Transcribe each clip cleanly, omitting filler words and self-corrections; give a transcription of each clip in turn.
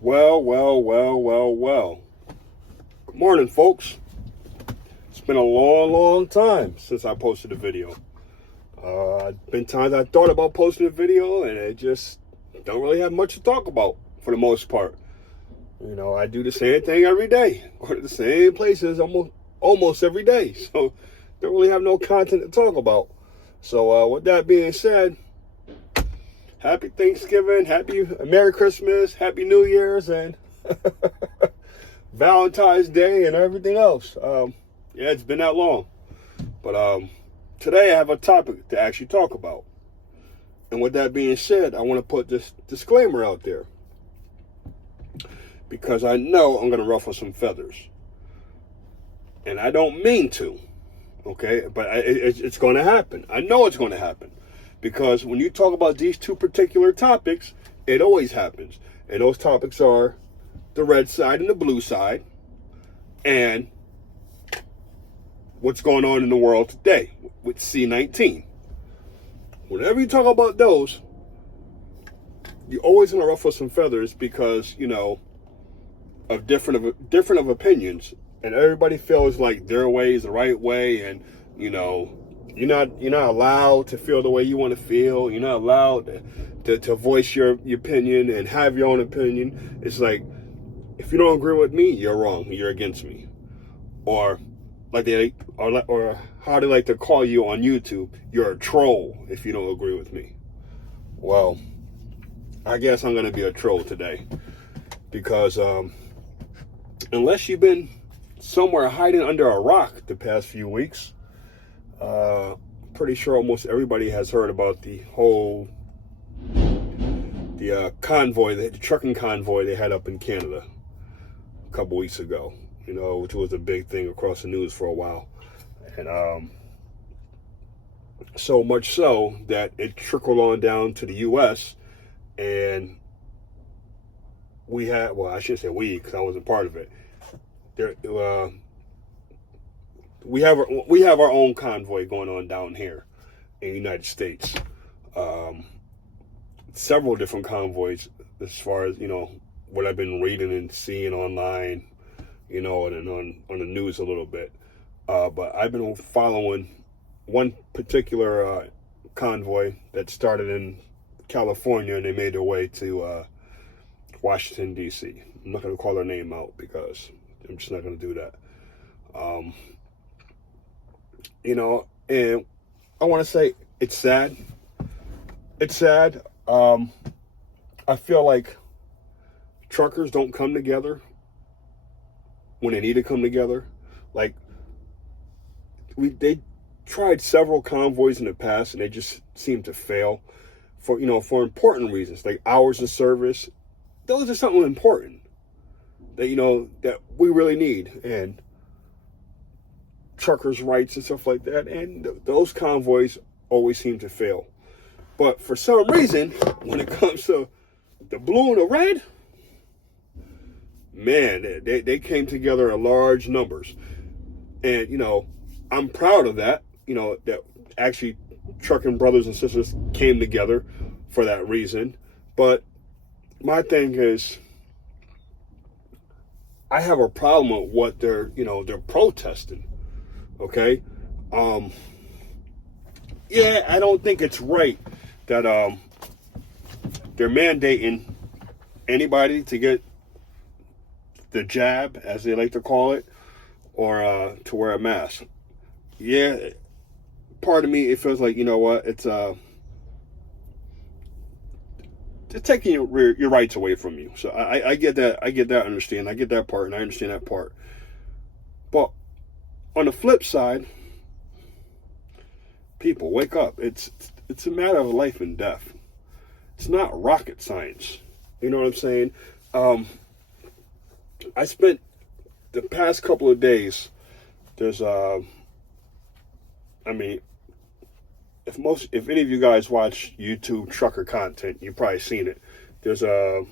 Well. Good morning, folks. It's been a long time since I posted a video. Been times I thought about posting a video and it just don't really have much to talk about for the most part. You know, I do the same thing every day, go to the same places almost every day. So don't really have no content to talk about. So with that being said, happy Thanksgiving, Merry Christmas, Happy New Year's, and Valentine's Day and everything else. Yeah, it's been that long. But today I have a topic to actually talk about. And with that being said, I want to put this disclaimer out there, because I know I'm going to ruffle some feathers. And I don't mean to, okay? But it's going to happen. I know it's going to happen. Because when you talk about these two particular topics, it always happens. And those topics are the red side and the blue side, and what's going on in the world today with C-19. Whenever you talk about those, you're always going to ruffle some feathers because, you know, of different opinions, and everybody feels like their way is the right way, and you know, you're not allowed to feel the way you want to feel. You're not allowed to voice your opinion and have your own opinion. It's like, if you don't agree with me, you're wrong. You're against me. Or or how they like to call you on YouTube, you're a troll if you don't agree with me. Well, I guess I'm going to be a troll today, because unless you've been somewhere hiding under a rock the past few weeks, pretty sure almost everybody has heard about the convoy, the trucking convoy they had up in Canada a couple weeks ago, you know, which was a big thing across the news for a while. And so much so that it trickled on down to the U.S. and we had, well, I shouldn't say we, because I wasn't part of it. We have our own convoy going on down here in the United States. Several different convoys, as far as, you know, what I've been reading and seeing online, you know, and on the news a little bit. But I've been following one particular convoy that started in California, and they made their way to Washington, D.C. I'm not going to call their name out because I'm just not going to do that. You know, and I want to say it's sad. It's sad. I feel like truckers don't come together when they need to come together. Like, they tried several convoys in the past, and they just seem to fail for important reasons, like hours of service. Those are something important that, you know, that we really need, and truckers' rights and stuff like that. And those convoys always seem to fail. But for some reason, when it comes to the blue and the red, man, they came together in large numbers. And, you know, I'm proud of that, you know, that actually trucking brothers and sisters came together for that reason. But my thing is, I have a problem with what they're protesting. Okay? Yeah, I don't think it's right that they're mandating anybody to get the jab, as they like to call it, or to wear a mask. Yeah, part of me, it feels like, you know what, it's taking your rights away from you. So I get that. I get that. I get that part, and I understand that part. But on the flip side, people, wake up. It's a matter of life and death. It's not rocket science. You know what I'm saying? I spent the past couple of days, there's if any of you guys watch YouTube trucker content, you've probably seen it. There's a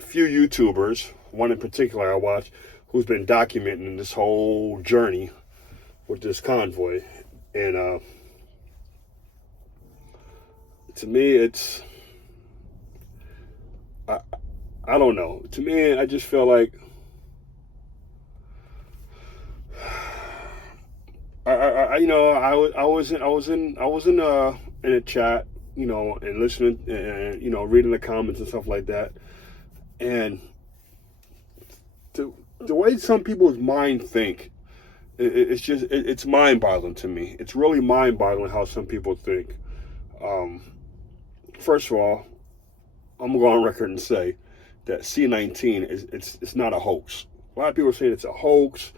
few YouTubers, one in particular I watch, who's been documenting this whole journey with this convoy. And to me, it's I don't know. To me, I just feel like I was in a chat, and listening, and reading the comments and stuff like that, and the way some people's mind think, it's mind-boggling to me. It's really mind-boggling how some people think. First of all, I'm gonna go on record and say that C-19 it's not a hoax. A lot of people are saying it's a hoax.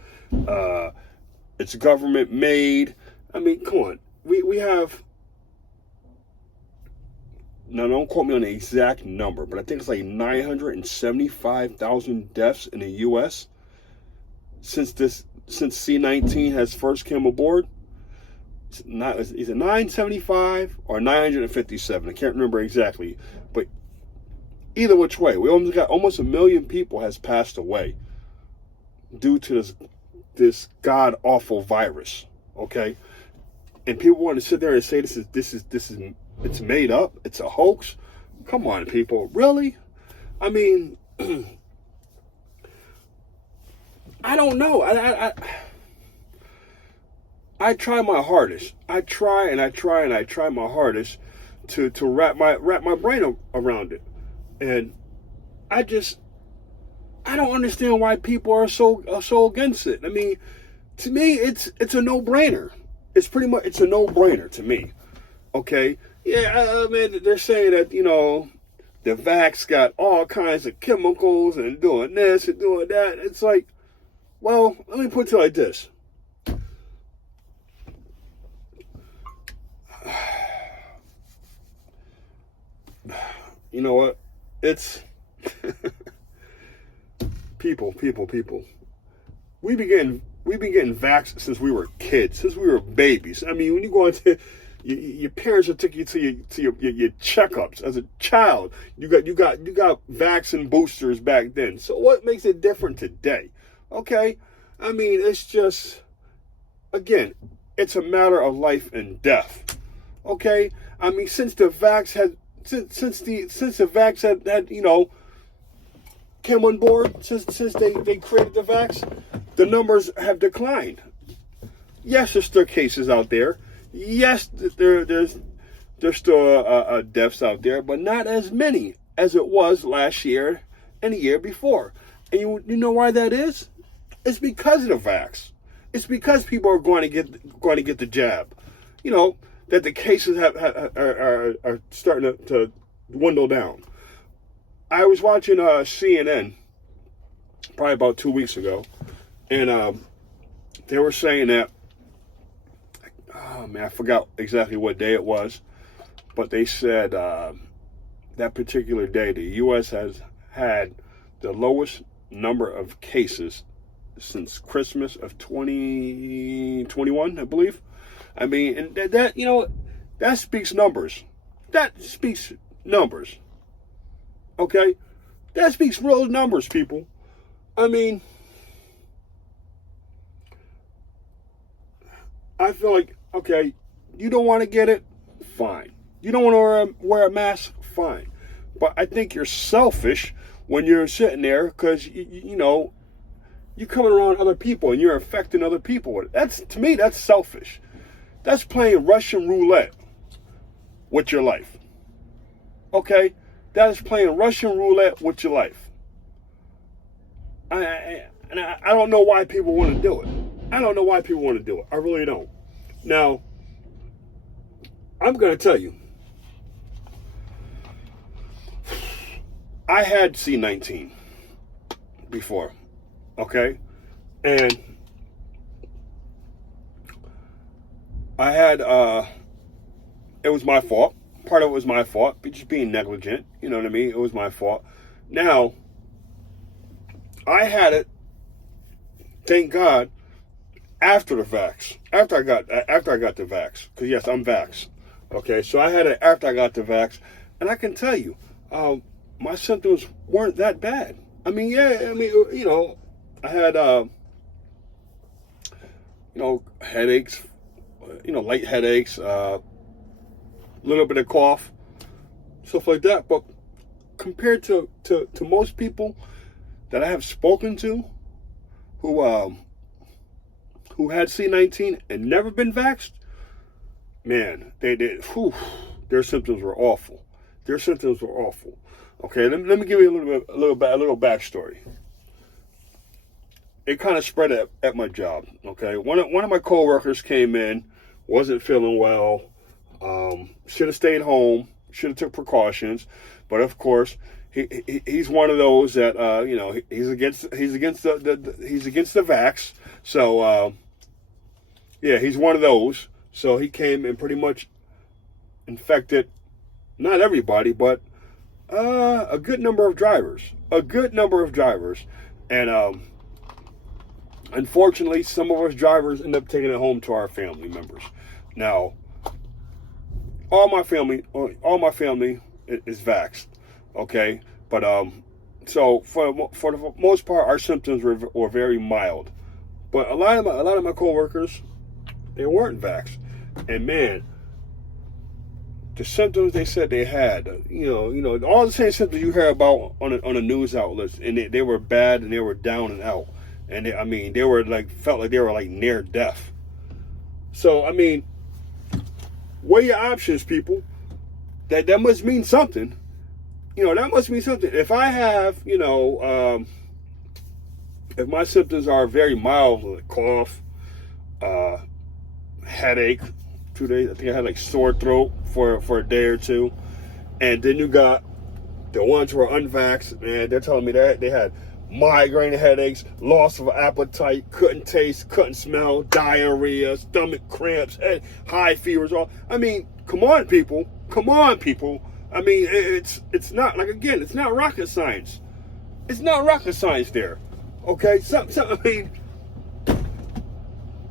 It's government made. I mean, come on. We have, now don't quote me on the exact number, but I think it's like 975,000 deaths in the U.S. since C-19 has first come aboard. Is it 975 or 957? I can't remember exactly, but either which way, we almost 1 million people has passed away due to this god awful virus. Okay, and people want to sit there and say this is it's made up, it's a hoax. Come on, people, really? I mean, I don't know. I try my hardest. I try my hardest to wrap my brain around it, and I don't understand why people are so against it. I mean, to me, it's a no-brainer. It's a no-brainer to me. Okay, yeah, I mean, they're saying that the vax got all kinds of chemicals and doing this and doing that. It's like, well, let me put it like this. You know what? It's people. We've been getting vaxxed since we were kids, since we were babies. I mean, when you go into your parents will take you to your checkups as a child. You got vaccine boosters back then. So what makes it different today? Okay, I mean, it's just, again, it's a matter of life and death. Okay, I mean, since the vax had came on board, since they created the vax, the numbers have declined. Yes, there's still cases out there. Yes, there's still deaths out there, but not as many as it was last year and the year before. And you know why that is? It's because of the vax. It's because people are going to get the jab. That the cases are starting to dwindle down. I was watching CNN probably about 2 weeks ago, and they were saying that, oh man, I forgot exactly what day it was, but they said that particular day the U.S. has had the lowest number of cases since Christmas of 2021, I believe. I mean, and that speaks numbers. That speaks numbers. Okay? That speaks real numbers, people. I mean, I feel like, okay, you don't want to get it? Fine. You don't want to wear a mask? Fine. But I think you're selfish when you're sitting there because, you're coming around other people and you're affecting other people. To me, that's selfish. That's playing Russian roulette with your life. Okay? That is playing Russian roulette with your life. I don't know why people want to do it. I don't know why people want to do it. I really don't. Now, I'm going to tell you. I had C-19 before. Okay? And I had, it was my fault. Part of it was my fault, just being negligent. You know what I mean? It was my fault. Now, I had it, thank God, after the vax. After I got the vax. Because, yes, I'm vax. Okay? So I had it after I got the vax. And I can tell you, my symptoms weren't that bad. I mean, I had, headaches, light headaches, a little bit of cough, stuff like that. But compared to most people that I have spoken to who had C-19 and never been vaxxed, man, their symptoms were awful. Their symptoms were awful. Okay, let me give you a little backstory. It kind of spread at my job. Okay, one of my coworkers came in, wasn't feeling well, should have stayed home, should have took precautions, but of course he's one of those that he's against the vax. So yeah, he's one of those. So he came and pretty much infected not everybody, but a good number of drivers. And unfortunately, some of us drivers end up taking it home to our family members. Now, all my family is vaxxed, okay? But so for the most part, our symptoms were very mild. But a lot of my coworkers, they weren't vaxxed, and man, the symptoms they said they had, all the same symptoms you hear about on the news outlets, and they were bad and they were down and out. And they were felt like they were near death. So, weigh your options, people. That must mean something. That must mean something. If I have, if my symptoms are very mild, like cough, headache, 2 days, I think I had sore throat for a day or two. And then you got the ones who are unvaxxed, and they're telling me that they had migraine headaches, loss of appetite, couldn't taste, couldn't smell, diarrhea, stomach cramps, high fevers. Come on, people. It's not it's not rocket science. It's not rocket science there. Okay?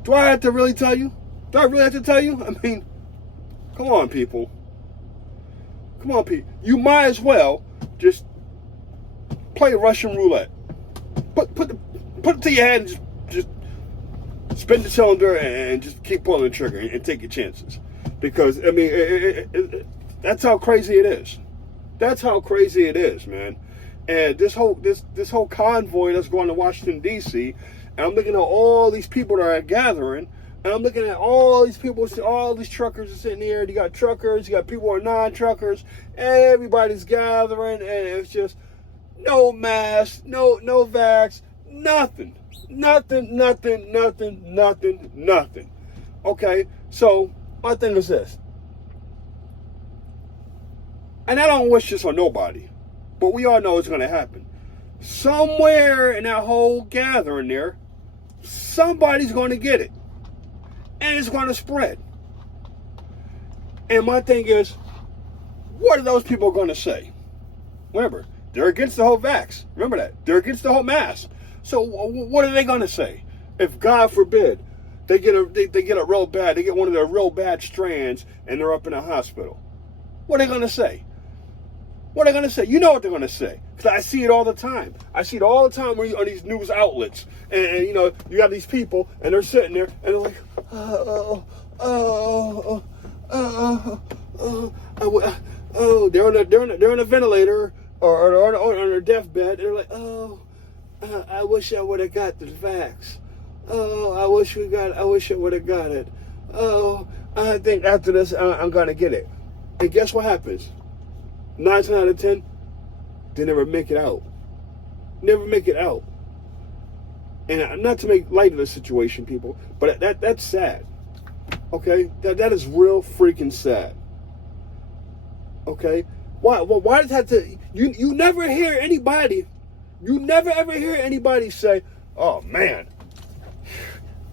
Do I have to really tell you? Do I really have to tell you? Come on, people. You might as well just play Russian roulette. Put it to your head and just spin the cylinder and just keep pulling the trigger and take your chances. Because that's how crazy it is. That's how crazy it is, man. And this whole convoy that's going to Washington D.C. and I'm looking at all these people that are gathering, and I'm looking at all these people, all these truckers are sitting here. You got truckers, you got people who are non-truckers, everybody's gathering, and it's just no mask, no vax, nothing. Okay, so my thing is this, and I don't wish this on nobody, but we all know it's going to happen. Somewhere in that whole gathering there, somebody's going to get it, and it's going to spread. And my thing is, what are those people going to say? Remember, they're against the whole vax. Remember that. They're against the whole mask. So what are they going to say? If, God forbid, they get one of their real bad strands and they're up in a hospital. What are they going to say? You know what they're going to say. Because I see it all the time. I see it all the time on these news outlets. And you got these people and they're sitting there and they're like, they're on a ventilator or on their deathbed. They're like, I wish I would have got the vax. I wish I would have got it. I think after this I'm gonna get it. And guess what happens? 9 times out of 10, they never make it out. And not to make light of the situation, people, but that's sad. Okay, that is real freaking sad. Okay, why does that have to? You never hear anybody. You never ever hear anybody say, "Oh man,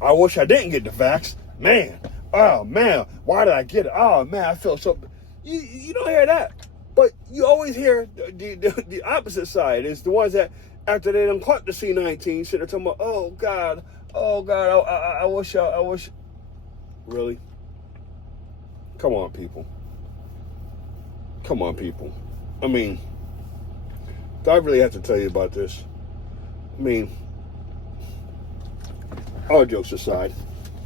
I wish I didn't get the vax." Man, oh man, why did I get it? Oh man, I feel so. You don't hear that, but you always hear the opposite side. Is the ones that after they done caught the C-19, sitting there talking about, oh God, I wish. Really? Come on, people. I mean, do I really have to tell you about this? I mean, all jokes aside,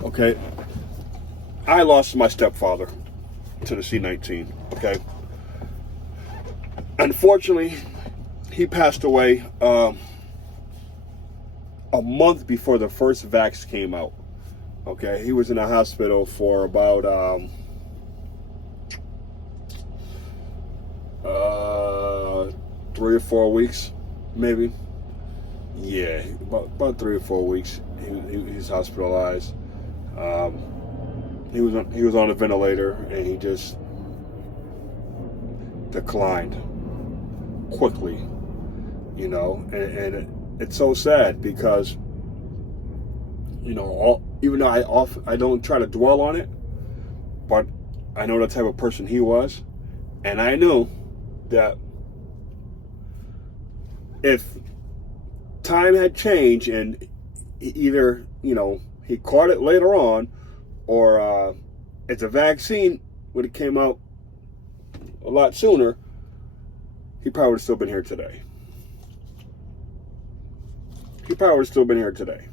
okay, I lost my stepfather to the C-19, okay? Unfortunately, he passed away a month before the first vax came out. Okay, he was in the hospital for about 3 or 4 weeks, maybe. Yeah, about 3 or 4 weeks. He's hospitalized. He was on a ventilator, and he just declined quickly. You know, and it's so sad because, you know, even though I don't try to dwell on it, but I know the type of person he was, and I knew that if time had changed and either, you know, he caught it later on, or it's a vaccine would have came out a lot sooner, he probably would have still been here today. He probably would have still been here today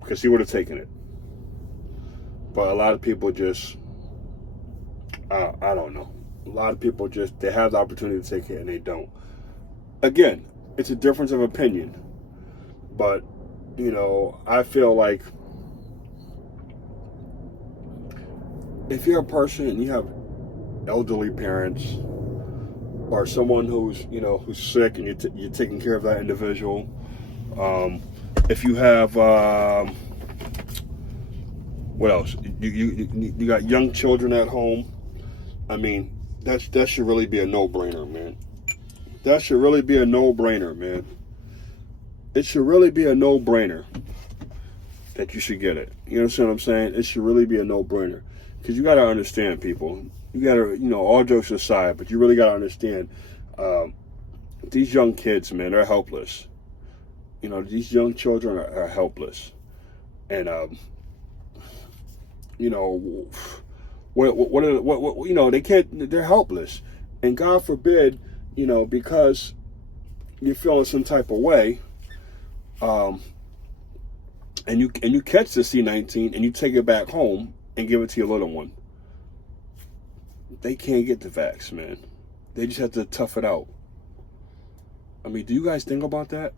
because he would have taken it. But a lot of people just, I don't know. A lot of people just, they have the opportunity to take it and they don't. Again, it's a difference of opinion. But, you know, I feel like if you're a person and you have elderly parents or someone who's, you know, who's sick and you're taking care of that individual, if you have, what else? You got young children at home. I mean, that should really be a no-brainer, man. That should really be a no-brainer, man. It should really be a no-brainer that you should get it. You understand what I'm saying? It should really be a no-brainer. Because you got to understand, people. You got to, you know, all jokes aside, but you really got to understand, these young kids, man, they're helpless. You know, these young children are helpless. And, you know, what, you know, they're helpless. And God forbid, you know, because you're feeling some type of way, and you catch the C-19 and you take it back home and give it to your little one, they can't get the vax, man. They just have to tough it out. I mean, do you guys think about that?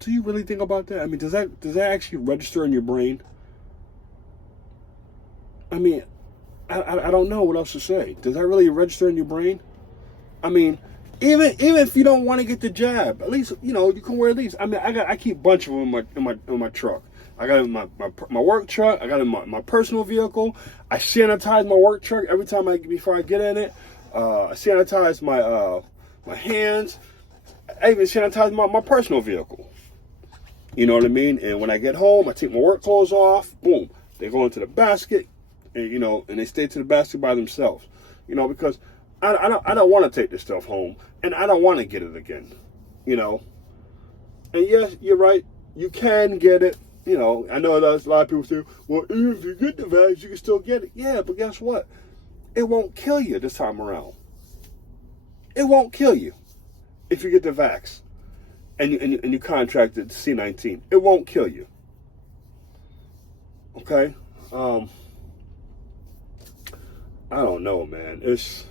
Do you really think about that? I mean, does that actually register in your brain? I mean, I don't know what else to say. Does that really register in your brain? I mean, even if you don't want to get the jab, at least, you know, you can wear these. I mean, I keep a bunch of them in my truck. I got it in my work truck. I got it in my personal vehicle. I sanitize my work truck every time before I get in it. I sanitize my hands. I even sanitize my personal vehicle. You know what I mean? And when I get home, I take my work clothes off. Boom, they go into the basket, and you know, and they stay to the basket by themselves. You know, because I don't want to take this stuff home, and I don't want to get it again. You know, and yes, you're right. You can get it. You know, I know there's a lot of people say, well, even if you get the vax, you can still get it. Yeah, but guess what? It won't kill you this time around. It won't kill you if you get the vax and you contracted C-19. It won't kill you. Okay? I don't know, man. It's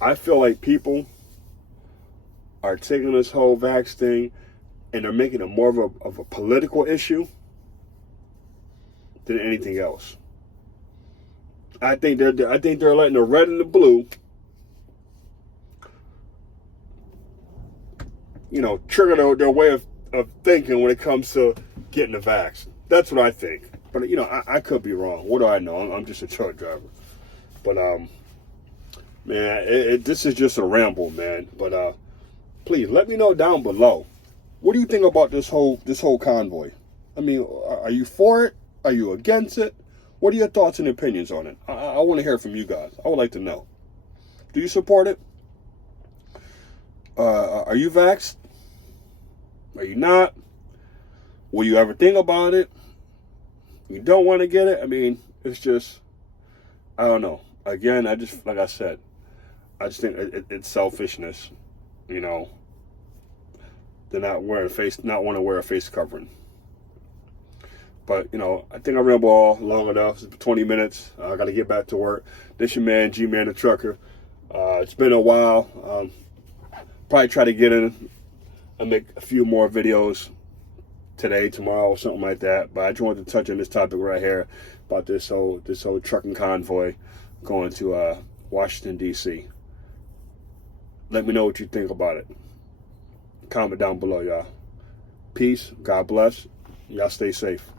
I feel like people are taking this whole vax thing and they're making it more of a political issue than anything else. I think they're letting the red and the blue, you know, trigger their way of thinking when it comes to getting the vax. That's what I think. But, you know, I could be wrong. What do I know? I'm just a truck driver. But, man, this is just a ramble, man. But, please let me know down below. What do you think about this whole convoy? I mean, are you for it? Are you against it? What are your thoughts and opinions on it? I want to hear from you guys. I would like to know. Do you support it? Are you vaxxed? Are you not? Will you ever think about it? You don't want to get it? I mean, it's just, I don't know. Again, like I said, I just think it's selfishness, you know, to not want to wear a face covering. But, you know, I think I rambled all long enough. It's 20 minutes. I got to get back to work. This your man, G-Man the Trucker. It's been a while. Probably try to get in and make a few more videos today, tomorrow, something like that. But I just wanted to touch on this topic right here about this whole trucking convoy going to Washington, D.C. Let me know what you think about it. Comment down below, y'all. Peace. God bless. Y'all stay safe.